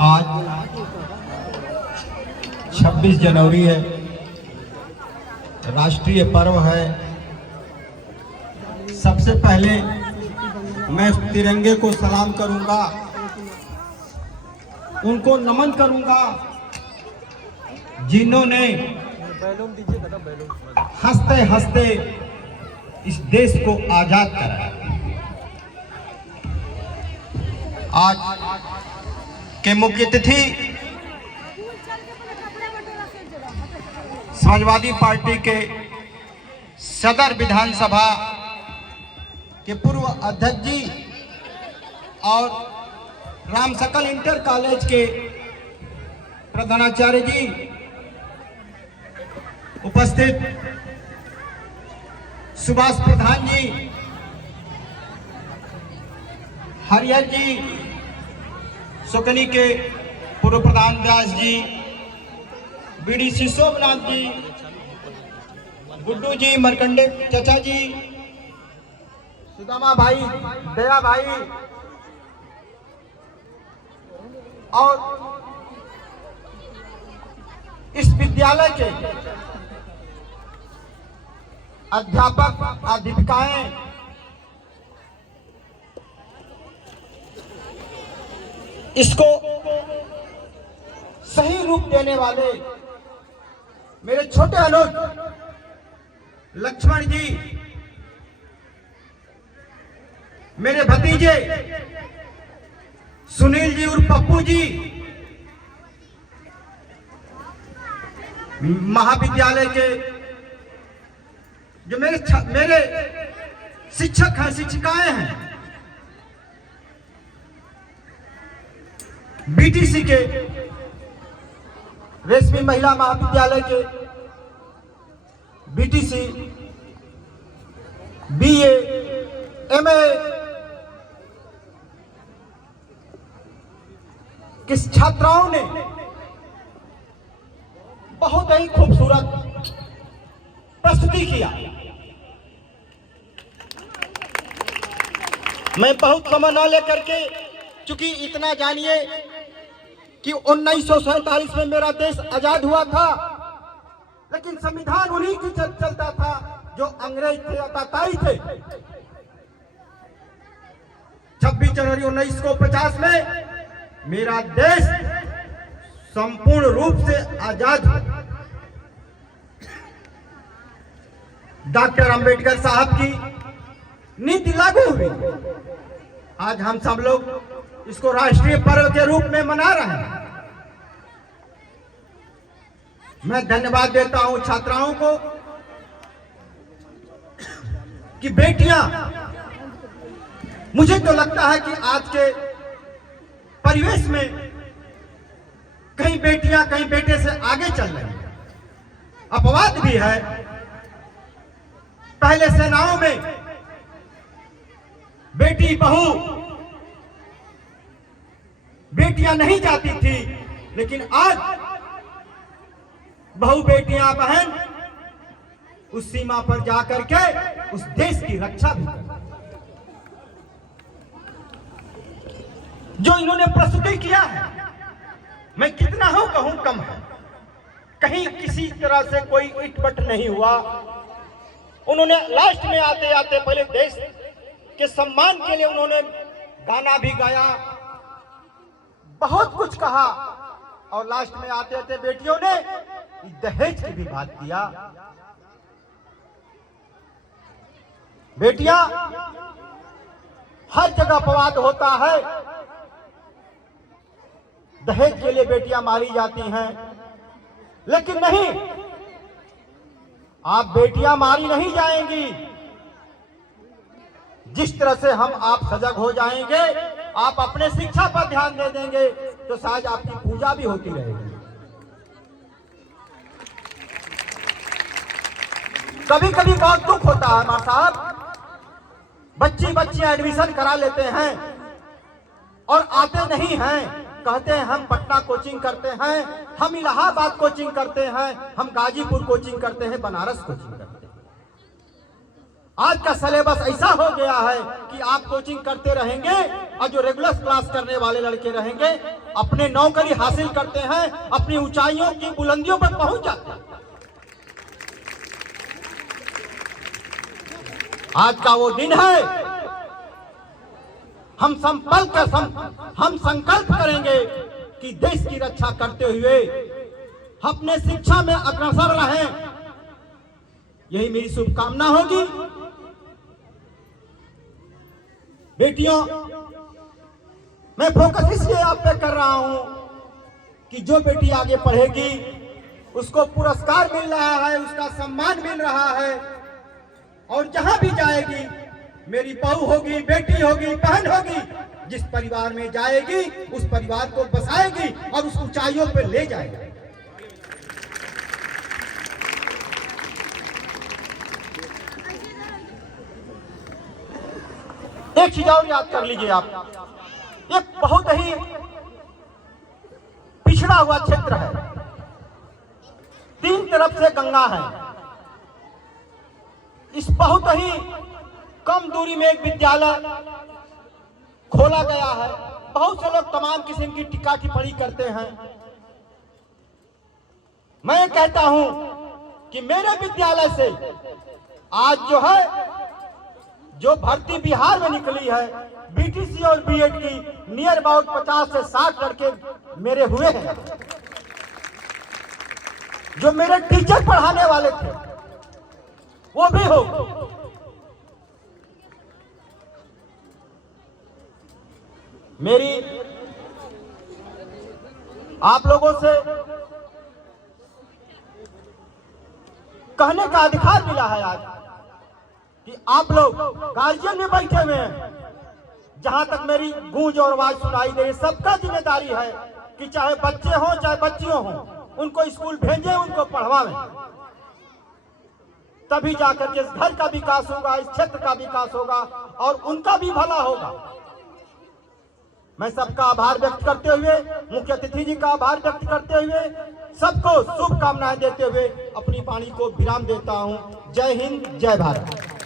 आज 26 जनवरी है, राष्ट्रीय पर्व है। सबसे पहले मैं तिरंगे को सलाम करूंगा, उनको नमन करूंगा जिन्होंने हंसते हंसते इस देश को आजाद कराया। आज के मुख्य अतिथि समाजवादी पार्टी के सदर विधानसभा के पूर्व अध्यक्ष जी और रामसकल इंटर कॉलेज के प्रधानाचार्य जी, उपस्थित सुभाष प्रधान जी, हरिहर जी, सुकनी के पूर्व प्रधान व्यास जी, बीडीसी सोमनाथ जी, गुड्डू जी, मरकंडे चचा जी, सुदामा भाई, दया भाई और इस विद्यालय के अध्यापक अध्यापिकाएं, इसको सही रूप देने वाले मेरे छोटे अनुज लक्ष्मण जी, मेरे भतीजे सुनील जी और पप्पू जी, महाविद्यालय के जो मेरे शिक्षक हैं, शिक्षिकाएं हैं, बीटीसी के रेशमी महिला महाविद्यालय के बीटीसी, बीए, एमए की छात्राओं ने बहुत ही खूबसूरत प्रस्तुति किया। मैं बहुत समय न लेकर के, चूंकि इतना जानिए कि 1947 में मेरा देश आजाद हुआ था, लेकिन संविधान उन्हीं की चलता था जो अंग्रेज थे, अताताई थे। 26 जनवरी 1950 में मेरा देश संपूर्ण रूप से आजाद हुआ। डॉक्टर अंबेडकर साहब की नीति लागू हुई। आज हम सब लोग इसको राष्ट्रीय पर्व के रूप में मना रहे हैं। मैं धन्यवाद देता हूं छात्राओं को कि बेटियां, मुझे तो लगता है कि आज के परिवेश में कहीं बेटियां कहीं बेटे से आगे चल रही हैं। अपवाद भी है। पहले सेनाओं में बेटी बहू बेटियां नहीं जाती थी, लेकिन आज बहू बेटियां बहन उस सीमा पर जाकर के उस देश की रक्षा भी करती। जो इन्होंने प्रस्तुति किया है, मैं कितना हूं कहूं कम है। कहीं किसी तरह से कोई इटपट नहीं हुआ। उन्होंने लास्ट में आते आते पहले देश के सम्मान के लिए उन्होंने गाना भी गाया, बहुत कुछ कहा, और लास्ट में आते आते बेटियों ने दहेज की भी बात किया। बेटियां, हर जगह अपवाद होता है, दहेज के लिए बेटियां मारी जाती हैं, लेकिन नहीं, आप बेटियां मारी नहीं जाएंगी। जिस तरह से हम आप सजग हो जाएंगे, आप अपने शिक्षा पर ध्यान दे देंगे, तो शायद आपकी पूजा भी होती रहेगी। कभी कभी बहुत दुख होता है मां साहब, बच्चियां एडमिशन करा लेते हैं और आते नहीं हैं। कहते हैं हम पटना कोचिंग करते हैं, हम इलाहाबाद कोचिंग करते हैं, हम गाजीपुर कोचिंग करते हैं, बनारस कोचिंग करते हैं। आज का सिलेबस ऐसा हो गया है कि आप कोचिंग करते रहेंगे और जो रेगुलर क्लास करने वाले लड़के रहेंगे अपने नौकरी हासिल करते हैं, अपनी ऊंचाइयों की बुलंदियों पर पहुंच जाते हैं। आज का वो दिन है, हम संकल्प करेंगे कि देश की रक्षा करते हुए अपने शिक्षा में अग्रसर रहें। यही मेरी शुभकामना होगी। बेटियों, मैं फोकस इसलिए आप पे कर रहा हूं कि जो बेटी आगे पढ़ेगी उसको पुरस्कार मिल रहा है, उसका सम्मान मिल रहा है, और जहां भी जाएगी, मेरी बहू होगी, बेटी होगी, बहन होगी, जिस परिवार में जाएगी उस परिवार को बसाएगी और उस ऊंचाइयों पर ले जाएगी। एक चीज और याद कर लीजिए आप, एक बहुत ही पिछड़ा हुआ क्षेत्र है, 3 तरफ से गंगा है। इस बहुत ही कम दूरी में एक विद्यालय खोला गया है। बहुत से लोग तमाम किस्म की टीका टिप्पणी करते हैं। मैं कहता हूं कि मेरे विद्यालय से आज जो भर्ती बिहार में निकली है, बीटीसी और बीएड की, नियर अबाउट 50 से 60 लड़के मेरे हुए हैं। जो मेरे टीचर पढ़ाने वाले थे वो भी हो। मेरी आप लोगों से कहने का अधिकार मिला है आज कि आप लोग गार्जियन में बैठे हुए हैं। जहां तक मेरी गूंज और आवाज सुनाई दे, सबका जिम्मेदारी है कि चाहे बच्चे हों चाहे बच्चियों हों, उनको स्कूल भेजें, उनको पढ़वाएं। तभी जाकर के इस घर का विकास होगा, इस क्षेत्र का विकास होगा और उनका भी भला होगा। मैं सबका आभार व्यक्त करते हुए, मुख्य अतिथि जी का आभार व्यक्त करते हुए, सबको शुभकामनाएं देते हुए अपनी वाणी को विराम देता हूं। जय हिंद, जय भारत।